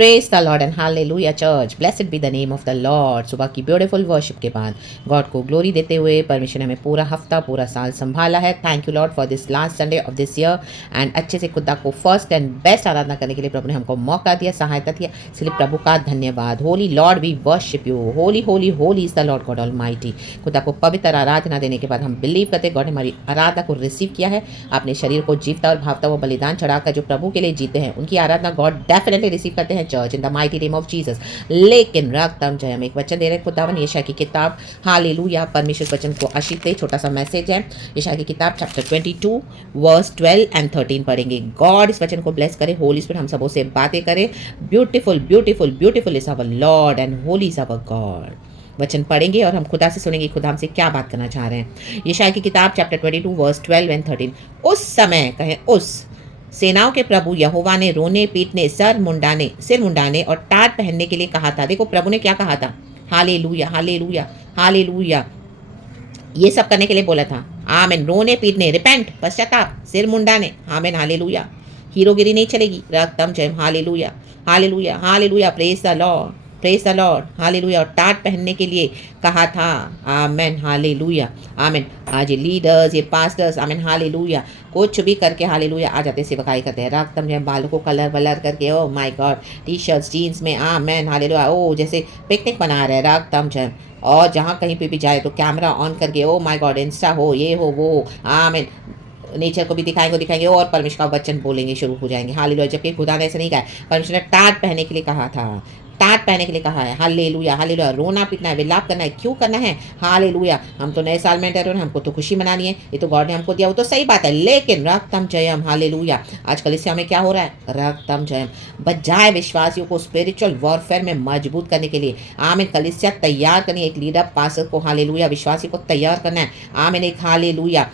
Praise the Lord and hallelujah church, blessed be the name of the Lord. सुबह की beautiful worship के बाद God को glory देते हुए परमेश्वर ने हमें पूरा हफ्ता पूरा साल संभाला है। Thank you Lord for this last Sunday off this year and अच्छे से खुदा को फर्स्ट एंड बेस्ट आराधना करने के लिए प्रभु ने हमको मौका दिया, सहायता दिया, इसलिए प्रभु का धन्यवाद। Holy Lord we worship you, holy holy holy is the Lord God almighty. खुदा को पवित्र आराधना देने के बाद हम बिलीव करते गॉड ने हमारी आराधना को रिसीव किया है। अपने शरीर को जीवता और भावता वो बलिदान चढ़ाकर जो प्रभु के लिए जीते हैं उनकी आराधना गॉड डेफिनेटली रिसीव करते हैं church in the mighty name of Jesus. लेकिन रक्तम जय, हम एक वचन दे रहे हैं खुदावन यशायाह की किताब, हालेलुया, परमेश्वर वचन को आशीष दे। छोटा सा मैसेज है, यशायाह की किताब चैप्टर 22 वर्स 12 एंड 13 पढ़ेंगे। गॉड इस वचन को ब्लेस करे, होली स्पिरिट हम सबों से बातें करे। Beautiful beautiful beautiful is our Lord and holy is our God. वचन पढ़ेंगे और हम खुदा से सुनेंगे खुदा हमसे क्या बात करना चाह रहे हैं। यशायाह की किताब चैप्टर 22 वर्स 12 एंड 13। उस समय, कहें उस, सेनाओं के प्रभु यहोवा ने रोने पीटने सिर मुंडाने और टाट पहनने के लिए कहा था। देखो प्रभु ने क्या कहा था, हालेलुया हालेलुया हालेलुया, ये सब करने के लिए बोला था। आमेन, रोने पीटने, रिपेंट, पश्चाताप, सिर मुंडाने, आमेन हालेलुया। हीरोगिरी नहीं चलेगी, रक्तम जय, hallelujah hallelujah hallelujah, praise the Lord, praise the Lord, hallelujah. और टाट पहनने के लिए कहा था, आमेन हालेलुया आमेन। आज ये लीडर्स, ये पास्टर्स, आमेन हालेलुया, कुछ भी करके हालेलुया आ जाते, सेवकाई करते हैं, रक्तम जय, बालों को कलर वलर करके, oh my God, T shirts jeans में, आमेन हालेलुया, ओ जैसे पिकनिक मना रहे हैं, रक्तम जय। और जहाँ कहीं पे भी जाए तो कैमरा ऑन करके, ओ माय गॉड, इंस्टा हो, ये हो वो, आमेन, नेचर को भी दिखाएंगे और परमेश्वर का वचन बोलेंगे, शुरू हो जाएंगे, हालेलुया। जबकि खुदा ने ऐसा नहीं कहा, परमेश्वर ने टाट पहनने के लिए कहा था, टाट पहनने के लिए कहा है, हालेलुया हालेलुया। रोना पीटना है, विलाप करना है, क्यों करना है, हालेलुया। हम तो नए साल में एंटर हो रहे हैं, हमको तो खुशी मनानी है, ये तो गॉड ने हमको दिया, वो तो सही बात है, लेकिन रक्तम जयम, हालेलुया। आज कलीसिया में क्या हो रहा है, रक्तम जयम, बजाय विश्वासियों को स्पिरिचुअल वॉरफेयर में मजबूत करने के लिए, आमेन, कलीसिया तैयार करनी है, एक लीडर पास्टर को, हालेलुया, विश्वासी को तैयार करना है, आमेन, एक हालेलुया,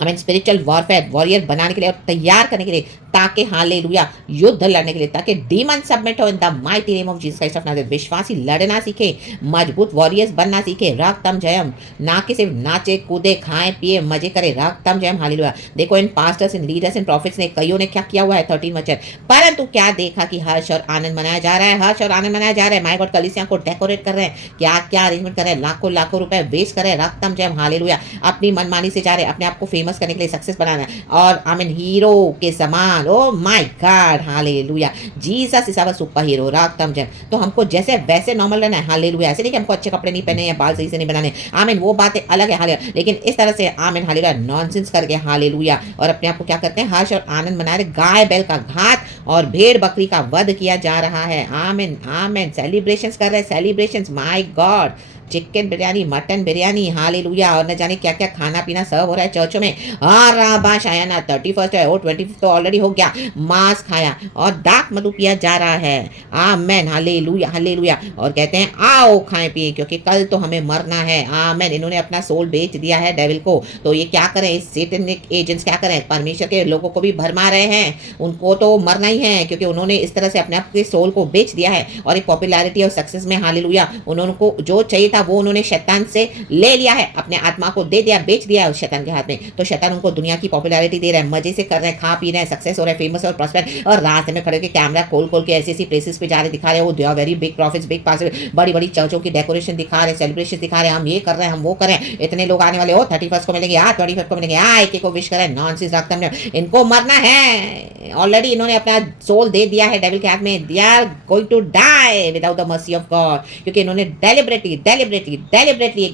आमीन, स्पिरिचुअल वॉरफेयर वॉरियर बनाने के लिए और तैयार करने के लिए, ताकि हालेलुया युद्ध लड़ने के लिए, ताकि डीमन सबमिट हो इन the mighty name of Jesus Christ of Nazareth. विश्वासी लड़ना सीखे, मजबूत वॉरियर्स बनना सीखे, रक्तम जयम, ना कि सिर्फ नाचे कूदे खाएं पिए मजे करे, रक्तम जयम हालेलुया। देखो इन पास्टर्स, इन लीडर्स, इन प्रॉफिट्स ने, कईयों ने क्या किया हुआ है, 13 वचन, परंतु क्या देखा कि हर्ष और आनंद मनाया जा रहा है, हर्ष और आनंद मनाया जा रहा है। माय गॉड, कलीसिया को डेकोरेट कर रहे हैं, क्या क्या अरेंजमेंट कर रहे हैं, लाखों लाखों रुपए वेस्ट कर रहे हैं, रक्तम जयम हालेलुया। अपनी मनमानी से जा रहे हैं, अपने आप को फेमस करने के लिए, सक्सेस बनाना है, और आमीन, हीरो के समान, oh my God hallelujah, Jesus is our super hero, रक्तम जय। तो हमको जैसे वैसे नॉर्मल रहना है, हालेलुया। ऐसे नहीं कि हमको अच्छे कपड़े नहीं पहने या बाल सही से नहीं बनाने, आमीन, वो बातें अलग है, हालेलुया। लेकिन इस तरह से, आमीन हालेलुया, नॉनसेंस करके, हालेलुया, और अपने आप को क्या करते हैं, हर्ष और आनंद मना रहे। गाय बैल का घात और भेड़ बकरी का वध किया जा रहा है, आमीन आमीन, सेलिब्रेशंस कर रहे हैं, celebrations, my God, chicken biryani, mutton biryani, hallelujah, और न जाने क्या क्या खाना पीना सर्व हो रहा है चर्चों में। हाँ राबाश आया ना, 31 है, और 25 तो ऑलरेडी हो गया, मांस खाया और दाक मधु पिया जा रहा है, आमेन हालेलुया हालेलुया। और कहते हैं आओ खाएं पिए, क्योंकि कल तो हमें मरना है, आमेन। इन्होंने अपना सोल बेच दिया है डेविल को, तो ये क्या करें, इस सैतानिक एजेंट्स क्या करें, परमेश्वर के लोगों को भी भरमा रहे हैं, उनको तो मरना ही है, क्योंकि उन्होंने इस तरह से अपने आप के सोल को बेच दिया है। और एक पॉपुलैरिटी और सक्सेस में, हालेलुया, उन्होंने को जो चाहिए था वो उन्होंने शैतान से ले लिया है, अपने आत्मा को दे दिया, बेच दिया है उस शैतान के हाथ में। तो शैतान उनको दुनिया की पॉपुलैरिटी दे रहा है, मजे से कर रहे हैं, खा पी रहे हैं, सक्सेस हो रहे हैं, फेमस और प्रॉस्पर, और रास्ते में खड़े होकर कैमरा खोल खोल के ऐसी ऐसी प्लेसेस पे जा रहे, दिखा रहे, वो they are very big prophets, big pass, बड़ी बड़ी चर्चों की डेकोरेशन दिखा रहे, सेलिब्रेशन दिखा रहे, हम ये कर रहे हैं, हम वो करें, इतने लोग आने वाले हो, 31 को मिलेंगे, 25 को मिलेंगे, एक को विश करें, नॉनसेंस रखते हैं। इनको मरना है, ऑलरेडी इन्होंने अपना सोल दे दिया है डेविल के हाथ में, they are going to die without the mercy of God, क्योंकि इन्होंने डेलिबरेटली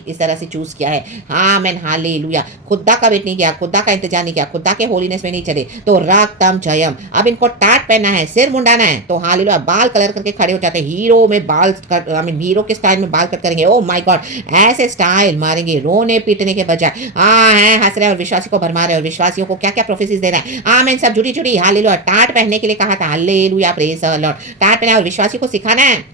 इस तरह से चूज किया है, आमीन हालेलुया। खुदा का वेट नहीं किया, खुदा का इंतजार नहीं किया, खुदा के होलीनेस में नहीं चले, तो रक्तम जयम। अब इनको टाट पहनना है, सिर मुंडाना है, तो हालेलुया, बाल कलर करके खड़े हो जाते हैं, हीरो में बाल कट, आमीन, हीरो के स्टाइल में बाल कट करेंगे, ओ माय गॉड, ऐसे स्टाइल मारेंगे, रोने पीटने के बजाय, हैं हंस रहे और विश्वासी को भरमा रहे, और विश्वासियों को क्या क्या प्रोफेसीज दे रहा है, आमीन, सब झूठी झूठी, हालेलुया। टाट पहनने के लिए कहा था, हालेलुया, प्रेज द लॉर्ड, टाट पहना और विश्वासी को सिखाना है,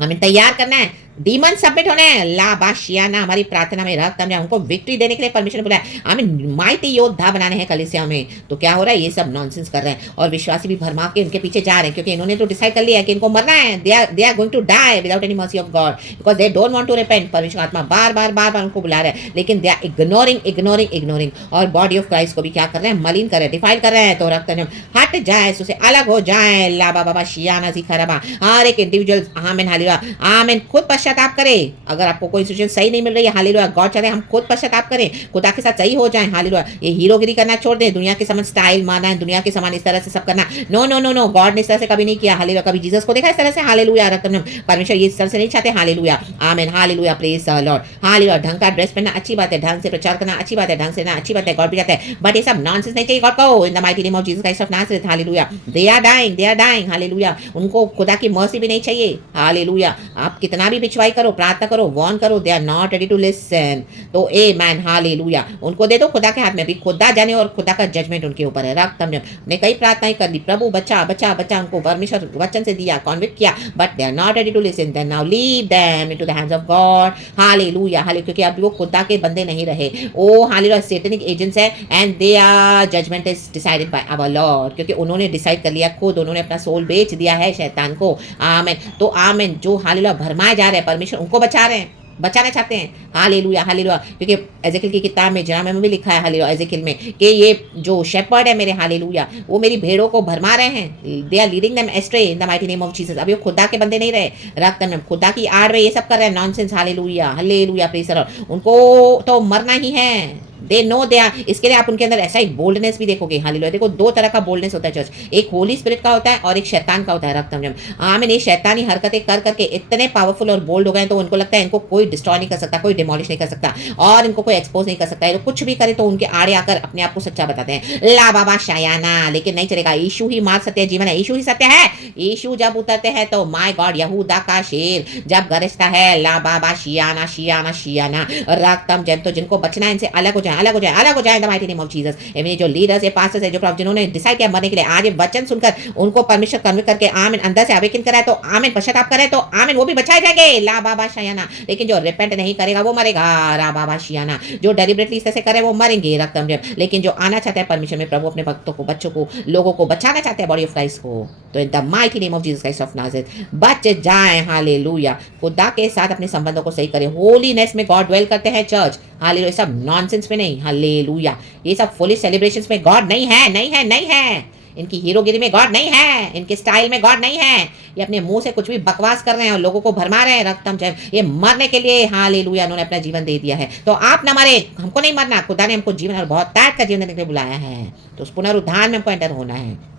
हमें तैयार करना है, डीमन सबमिट होने हैं। ला बाशियाना हमारी प्रार्थना में रख तमने उनको विक्ट्री देने के लिए परमिशन बुलाया, हमें माइटी योद्धा बनाने हैं कलीसिया में। तो क्या हो रहा है, ये सब नॉनसेंस कर रहे हैं और विश्वासी भी भरमा के उनके पीछे जा रहे हैं, क्योंकि इन्होंने तो डिसाइड कर लिया है कि इनको मरना है। They are going to die without any mercy of God, because they don't want to repent. परमेश्वर आत्मा बार बार उनको बुला रहे हैं, लेकिन दे आर इग्नोरिंग और बॉडी ऑफ क्राइस्ट को भी क्या कर रहे हैं, मलिन कर रहे हैं, डिफाइल कर रहे हैं। तो रक्त नियम हट जाए, उससे अलग हो जाए। ला बाबा शियाना जी खराबा, हर एक इंडिविजुअल आमेन हालेलुया आमेन खुद पश्चाताप करे। अगर आपको कोई सिचुएशन सही नहीं मिल रही है, हालेलुया गॉड चाहते हैं हम खुद पश्चाताप करें, खुदा के साथ सही हो जाएं। हालेलुया ये हीरोगिरी करना छोड़ दें, दुनिया के समान स्टाइल मारना है, दुनिया के समान इस तरह से सब करना। No no no no, God ने इस तरह से कभी नहीं किया। हालेलुया कभी जीसस को देखा इस तरह से? हालेलुया रक्त नियम परमेश्वर ये इस तरह से नहीं चाहते। Hallelujah amen hallelujah praise the Lord. Hallelujah ढंग का ड्रेस पहनना अच्छी बात है, ढंग से प्रचार करना अच्छी बात है, ढंग से ना अच्छी बात है, गॉड भी चाहता है, बट ये सब नॉनसेंस नहीं चाहिए। गॉड को in the mighty name of Jesus Christ of Nazareth hallelujah they are dying hallelujah उनको खुदा की मर्सी भी नहीं चाहिए। हालेलुया आप कितना भी पिछवाई करो, प्रार्थना करो, वॉर्न करो, they are not ready to listen. तो ए मैन हालेलुया उनको दे दो खुदा के हाथ में, अभी खुदा जाने और खुदा का जजमेंट उनके ऊपर है। रक्त हमने कई प्रार्थनाएं कर ली, प्रभु बच्चा बच्चा बच्चा उनको परमेश्वर वचन से दिया, कॉन्विक्ट किया, but they are not ready to listen. Then now leave them into the hands of God hallelujah क्योंकि अभी वो खुदा के बंदे नहीं रहे, ओ हालेलुया सैतानिक एजेंट्स है, and they are judgement is decided by our Lord, क्योंकि उन्होंने डिसाइड कर लिया, खुद उन्होंने अपना सोल बेच दिया है शैतान को। आमेन। तो आमेन जो हालेलुया भरमाए जा रहे हैं, परमेश्वर उनको बचा रहे हैं, बचाना चाहते हैं। हालेलुया क्योंकि एजेकियल की किताब में जरा में भी लिखा है हालेलुया एजेकियल में कि ये जो शेपर्ड है मेरे हालेलुया वो मेरी भेड़ों को भरमा रहे हैं, they are leading them astray in the mighty name of Jesus. अभी वो खुदा के बंदे नहीं रहे, रक्त में खुदा की आड़ में ये सब कर रहे हैं nonsense. Hallelujah praise the Lord उनको तो मरना ही है। दे नो दे आर, इसके लिए आप उनके अंदर ऐसा एक बोल्डनेस भी देखोगे। हालेलुया देखो दो तरह का बोल्डनेस होता है चर्च, एक होली स्पिरिट का होता है और एक शैतान का होता है। रक्त में आमीन ये शैतानी हरकतें कर करके इतने पावरफुल और बोल्ड हो गए तो उनको लगता है इनको कोई डिस्ट्रॉय नहीं कर सकता, कोई डिमोलिश नहीं कर सकता और इनको कोई एक्सपोज नहीं कर सकता है। तो कुछ भी करे तो उनके आड़े आकर अपने आप को सच्चा बताते हैं, ला बाबा शायाना। लेकिन नहीं चलेगा, यीशु ही मार्ग सत्य जीवन है, यीशु ही सत्य है। यीशु जब उतरते हैं तो माय गॉड यहूदा का शेर जब गरजता है, ला बाबा शियाना शियाना शियाना रक्तम जब तो जिनको बचना है इनसे अलग हो जाए, अलग हो जाए, अलग हो जाए the mighty name of Jesus. इन्हें जो लीडर्स है, पास्टर्स है, जो प्रॉफिट जिन्होंने डिसाइड किया मरने के लिए, आज ये वचन सुनकर उनको परमेश्वर कन्विक्ट करके आमीन अंदर से अवेकन कराए तो आमीन पश्चाताप करे तो आमीन वो भी बचाए जाएंगे। ला बाबा शायाना। लेकिन जो रिपेंट नहीं करेगा वो मरेगा। रा बाबा शियाना जो डेलिबरेटली इस तरह से करे वो मरेंगे। रक्तम लेकिन जो आना चाहता है परमेश्वर में, प्रभु अपने भक्तों को, बच्चों को, लोगों को बचाना चाहते हैं बॉडी ऑफ क्राइस्ट को, तो इन the mighty name of Jesus Christ of Nazareth बच जाए। हालेलुया खुदा के साथ अपने संबंधों को सही करें। होलीनेस में गॉड ड्वेल करते हैं चर्च। हालेलुया सब नॉनसेंस में नहीं। हालेलुया ये सब फुलिश सेलिब्रेशंस में गॉड नहीं है, नहीं है, नहीं है। इनकी हीरोगिरी में गॉड नहीं है, इनके स्टाइल में गॉड नहीं है। ये अपने मुंह से कुछ भी बकवास कर रहे हैं और लोगों को भरमा रहे हैं। रक्तम जब ये मरने के लिए हालेलुया उन्होंने अपना जीवन दे दिया है, तो आप ना मरे, हमको नहीं मरना। खुदा ने हमको जीवन और बहुत ताकत का जीवन देने के लिए बुलाया है, तो उस पुनरुद्धार में हमको एंटर होना है।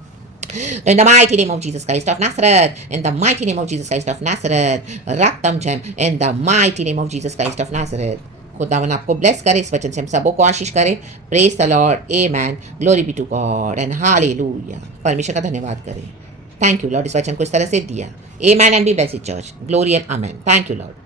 So in the mighty name of Jesus Christ of Nazareth, in the mighty name of Jesus Christ of Nazareth, Raktam Jem, in the mighty name of Jesus Christ of Nazareth. खुदावन आपको bless करे, इस वचन से हम सबों को आशीष करे। Praise the Lord, amen, glory be to God and hallelujah. परमेश्वर का धन्यवाद करें। थैंक यू लॉर्ड, इस वचन को इस तरह से दिया। Amen and be blessed church, glory and amen. Thank you Lord.